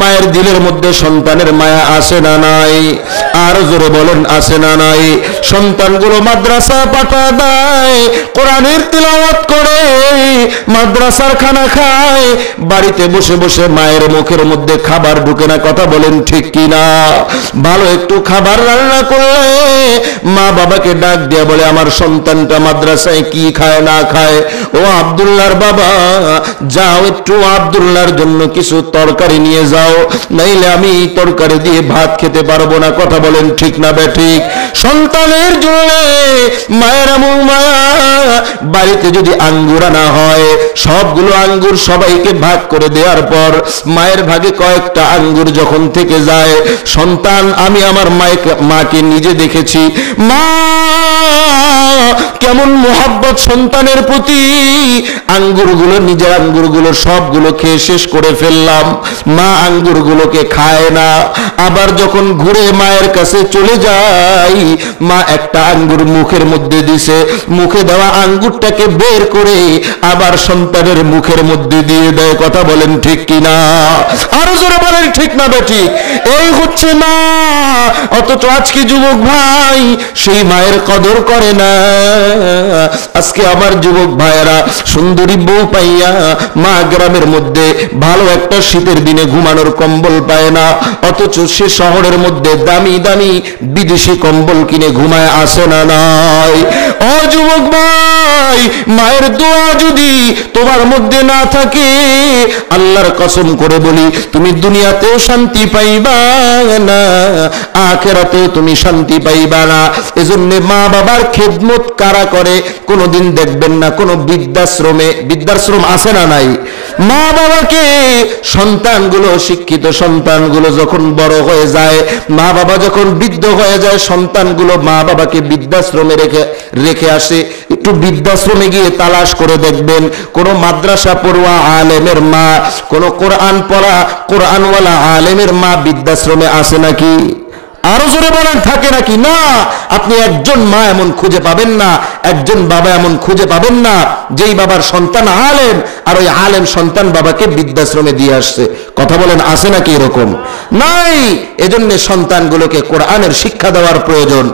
মায়ের দিলের মধ্যে সন্তানের মায়া আসে না নাই? আর জোরে বলেন আসে না নাই? সন্তানগুলো মাদ্রাসা পাঠা দেয়, কোরআনের তিলাওয়াত করে, মাদ্রাসার খানা খায়, বাড়িতে বসে বসে মায়ের মুখের মধ্যে খাবার ঢুকে না। কথা বলেন ঠিক কিনা? ভালো একটু খাবার রান্না করলে মা বাবাকে ডাক দিয়ে বলে আমার সন্তানটা মাদ্রাসায় কি খায় না খায়। ও আব্দুল্লাহর বাবা, যাও একটু আব্দুল্লাহর জন্য কিছু তরকারি নিয়ে যাও, নাইলে আমি তরকারি দিয়ে ভাত খেতে পারবো না। কথা বলেন ঠিক না বেঠিক? সন্তানের জন্য মায়ের এমন মায়া। বাড়িতে যদি আঙ্গুর আনা হয়, সবগুলো আঙ্গুর সবাইকে ভাগ করে দেওয়ার পর মায়ের ভাগে কয়েকটা আঙ্গুর যখন থেকে যায়, সন্তান, আমি আমার মাকে নিজে দেখেছি, মা কেমন মোহাব্বত সন্তানের প্রতি। আঙ্গুরগুলো, নিজের আঙ্গুরগুলো সবগুলো খেয়ে শেষ করে ফেললাম, মা আঙ্গুরগুলোকে খায় না। আবার যখন ঘুরে মায়ের কাছে চলে যাই, মা একটা আঙ্গুর মুখের মধ্যে দিছে, মুখে দেওয়া আঙ্গুরটাকে বের করে আবার সন্তানের মুখের মধ্যে দিয়ে দেয়। কথা বলেন ঠিক কিনা? আরো জোরে বলেন ঠিক না বেঠিক? এই হচ্ছে মা। অথচ আজকে যুবক ভাই সেই মায়ের কদর করে না। আজকে আমার যুবক ভাইয়েরা সুন্দরী বউ পাইয়া মা গ্রামের মধ্যে ভালো একটা শীতের দিনে ঘুমানোর কম্বল পায় না, অথচ সে শহরের মধ্যে দামি দামি বিদেশি কম্বল কিনে ঘুমায়। আসে না নাই? ও যুবক ভাই, মায়ের দোয়া যদি তোমার মধ্যে না থাকে, আল্লাহর কসম করে বলি, তুমি দুনিয়াতেও শান্তি পাইবা না, আখিরাতেও তুমি শান্তি পাইবা না। এজন্য মা বাবার খেদমত কারা করে? কোনোদিন দেখবেন না কোন বৃদ্ধাশ্রম আছে না নাই? মা বাবাকে সন্তানগুলো, শিক্ষিত সন্তানগুলো যখন বড় হয়ে যায়, মা বাবা যখন বৃদ্ধ হয়ে যায়, সন্তানগুলো মা বাবাকে বৃদ্ধাশ্রমে রেখে আসে। একটু বৃদ্ধাশ্রমে গিয়ে তালাশ করে দেখবেন কোন মাদ্রাসা পড়ুয়া আলেমের মা, কোন কোরআন পড়া কোরআনওয়ালা আলেমের মা বৃদ্ধাশ্রমে আসে নাকি? আরো জোরে বলেন থাকে নাকি? না। আপনি একজন মা এমন খুঁজে পাবেন না, একজন বাবা এমন খুঁজে পাবেন না যেই বাবার সন্তান আলেম আর ওই আলেম সন্তান বাবাকে বৃদ্ধাশ্রমে দিয়ে আসছে। কথা বলেন আছে নাকি? এরকম নাই। এজন্য সন্তানগুলোকে কোরআনের শিক্ষা দেওয়ার প্রয়োজন।